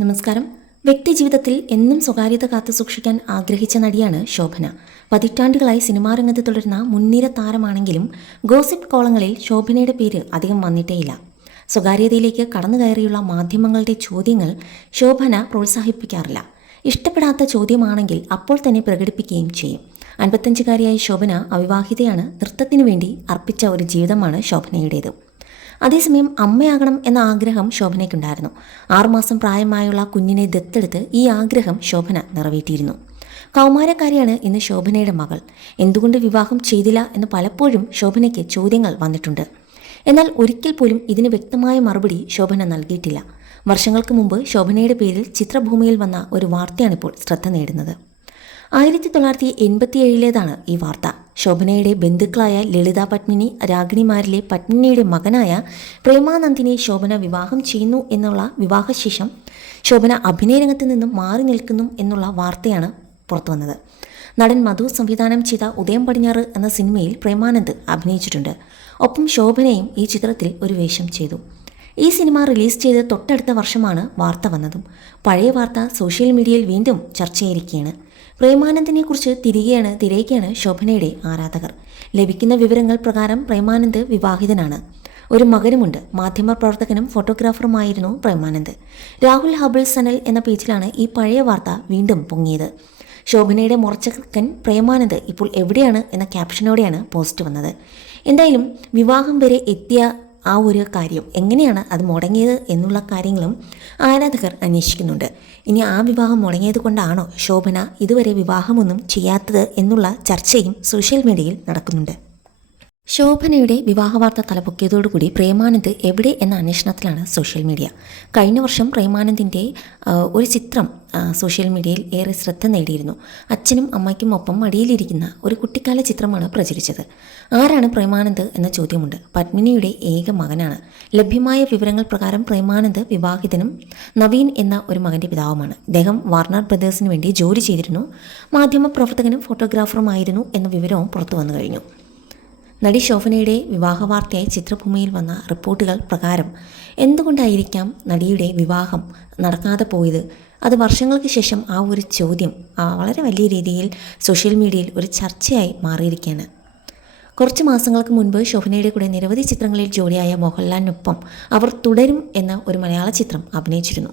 നമസ്കാരം. വ്യക്തിജീവിതത്തിൽ എന്നും സ്വകാര്യത കാത്തു സൂക്ഷിക്കാൻ ആഗ്രഹിച്ച നടിയാണ് ശോഭന. പതിറ്റാണ്ടുകളായി സിനിമാ രംഗത്ത് തുടരുന്ന മുൻനിര താരമാണെങ്കിലും ഗോസിപ്പ് കോളങ്ങളിൽ ശോഭനയുടെ പേര് അധികം വന്നിട്ടേയില്ല. സ്വകാര്യതയിലേക്ക് കടന്നു കയറിയുള്ള മാധ്യമങ്ങളുടെ ചോദ്യങ്ങൾ ശോഭന പ്രോത്സാഹിപ്പിക്കാറില്ല. ഇഷ്ടപ്പെടാത്ത ചോദ്യമാണെങ്കിൽ അപ്പോൾ തന്നെ പ്രകടിപ്പിക്കുകയും ചെയ്യും. അൻപത്തഞ്ചുകാരിയായ ശോഭന അവിവാഹിതയാണ്. നൃത്തത്തിനു വേണ്ടി അർപ്പിച്ച ഒരു ജീവിതമാണ് ശോഭനയുടേത്. അതേസമയം അമ്മയാകണം എന്ന ആഗ്രഹം ശോഭനയ്ക്കുണ്ടായിരുന്നു. ആറുമാസം പ്രായമായുള്ള കുഞ്ഞിനെ ദത്തെടുത്ത് ഈ ആഗ്രഹം ശോഭന നിറവേറ്റിയിരുന്നു. കൗമാരക്കാരിയാണ് ഇന്ന് ശോഭനയുടെ മകൾ. എന്തുകൊണ്ട് വിവാഹം ചെയ്തില്ല എന്ന് പലപ്പോഴും ശോഭനയ്ക്ക് ചോദ്യങ്ങൾ വന്നിട്ടുണ്ട്. എന്നാൽ ഒരിക്കൽ പോലും ഇതിന് വ്യക്തമായ മറുപടി ശോഭന നൽകിയിട്ടില്ല. വർഷങ്ങൾക്ക് മുമ്പ് ശോഭനയുടെ പേരിൽ ചിത്രഭൂമിയിൽ വന്ന ഒരു വാർത്തയാണിപ്പോൾ ശ്രദ്ധ നേടുന്നത്. ആയിരത്തി തൊള്ളായിരത്തി എൺപത്തിയേഴിലേതാണ് ഈ വാർത്ത. ശോഭനയുടെ ബന്ധുക്കളായ ലളിത പത്മിനി രാഗിണിമാരിലെ പത്മിനിയുടെ മകനായ പ്രേമാനന്ദിനെ ശോഭന വിവാഹം ചെയ്യുന്നു എന്നുള്ള വിവാഹശേഷം ശോഭന അഭിനയരംഗത്ത് നിന്നും മാറി നിൽക്കുന്നു എന്നുള്ള വാർത്തയാണ് പുറത്തുവന്നത് നടൻ മധു സംവിധാനം ചെയ്ത ഉദയം പടിഞ്ഞാറ് എന്ന സിനിമയിൽ പ്രേമാനന്ദ് അഭിനയിച്ചിട്ടുണ്ട്. ഒപ്പം ശോഭനയും ഈ ചിത്രത്തിൽ ഒരു വേഷം ചെയ്തു. ഈ സിനിമ റിലീസ് ചെയ്ത് തൊട്ടടുത്ത വർഷമാണ് വാർത്ത വന്നതും. പഴയ വാർത്ത സോഷ്യൽ മീഡിയയിൽ വീണ്ടും ചർച്ചയായിരിക്കുകയാണ്. പ്രേമാനന്ദിനെക്കുറിച്ച് തിരികെയാണ് തിരയുകയാണ് ശോഭനയുടെ ആരാധകർ. ലഭിക്കുന്ന വിവരങ്ങൾ പ്രകാരം പ്രേമാനന്ദ് വിവാഹിതനാണ്. ഒരു മകനുമുണ്ട്. മാധ്യമപ്രവർത്തകനും ഫോട്ടോഗ്രാഫറുമായിരുന്നു പ്രേമാനന്ദ്. രാഹുൽ ഹബിൾ സനൽ എന്ന പേജിലാണ് ഈ പഴയ വാർത്ത വീണ്ടും പൊങ്ങിയത്. ശോഭനയുടെ മുറച്ചക്കൻ പ്രേമാനന്ദ് ഇപ്പോൾ എവിടെയാണ് എന്ന ക്യാപ്ഷനോടെയാണ് പോസ്റ്റ് വന്നത്. എന്തായാലും വിവാഹം വരെ എത്തിയ ആ ഒരു കാര്യം എങ്ങനെയാണ് അത് മുടങ്ങിയത് എന്നുള്ള കാര്യങ്ങളും ആരാധകർ അന്വേഷിക്കുന്നുണ്ട്. ഇനി ആ വിവാഹം മുടങ്ങിയത് കൊണ്ടാണോ ശോഭന ഇതുവരെ വിവാഹമൊന്നും ചെയ്യാത്തത് എന്നുള്ള ചർച്ചയും സോഷ്യൽ മീഡിയയിൽ നടക്കുന്നുണ്ട്. ശോഭനയുടെ വിവാഹവാർത്ത തലപൊക്കിയതോടുകൂടി പ്രേമാനന്ദ് എവിടെ എന്ന അന്വേഷണത്തിലാണ് സോഷ്യൽ മീഡിയ. കഴിഞ്ഞ വർഷം പ്രേമാനന്ദിന്റെ ഒരു ചിത്രം സോഷ്യൽ മീഡിയയിൽ ഏറെ ശ്രദ്ധ നേടിയിരുന്നു. അച്ഛനും അമ്മയ്ക്കും ഒപ്പം മടിയിലിരിക്കുന്ന ഒരു കുട്ടിക്കാല ചിത്രമാണ് പ്രചരിച്ചത്. ആരാണ് പ്രേമാനന്ദ് എന്ന ചോദ്യമുണ്ട്. പത്മിനിയുടെ ഏക മകനാണ്. ലഭ്യമായ വിവരങ്ങൾ പ്രകാരം പ്രേമാനന്ദ് വിവാഹിതനും നവീൻ എന്ന ഒരു മകന്റെ പിതാവുമാണ്. ഇദ്ദേഹം വാർണർ ബ്രദേഴ്സിന് വേണ്ടി ജോലി ചെയ്തിരുന്നു. മാധ്യമപ്രവർത്തകനും ഫോട്ടോഗ്രാഫറുമായിരുന്നു എന്ന വിവരവും പുറത്തു വന്നു കഴിഞ്ഞു. നടി ശോഭനയുടെ വിവാഹവാർത്തയായി ചിത്രഭൂമിയിൽ വന്ന റിപ്പോർട്ടുകൾ പ്രകാരം എന്തുകൊണ്ടായിരിക്കാം നടിയുടെ വിവാഹം നടക്കാതെ പോയത്? അത് വർഷങ്ങൾക്ക് ശേഷം ആ ഒരു ചോദ്യം വളരെ വലിയ രീതിയിൽ സോഷ്യൽ മീഡിയയിൽ ഒരു ചർച്ചയായി മാറിയിരിക്കുകയാണ്. കുറച്ച് മാസങ്ങൾക്ക് മുൻപ് ശോഭനയുടെ കൂടെ നിരവധി ചിത്രങ്ങളിൽ ജോലിയായ മോഹൻലാലിനൊപ്പം അവർ തുടരും എന്ന ഒരു മലയാള ചിത്രം അഭിനയിച്ചിരുന്നു.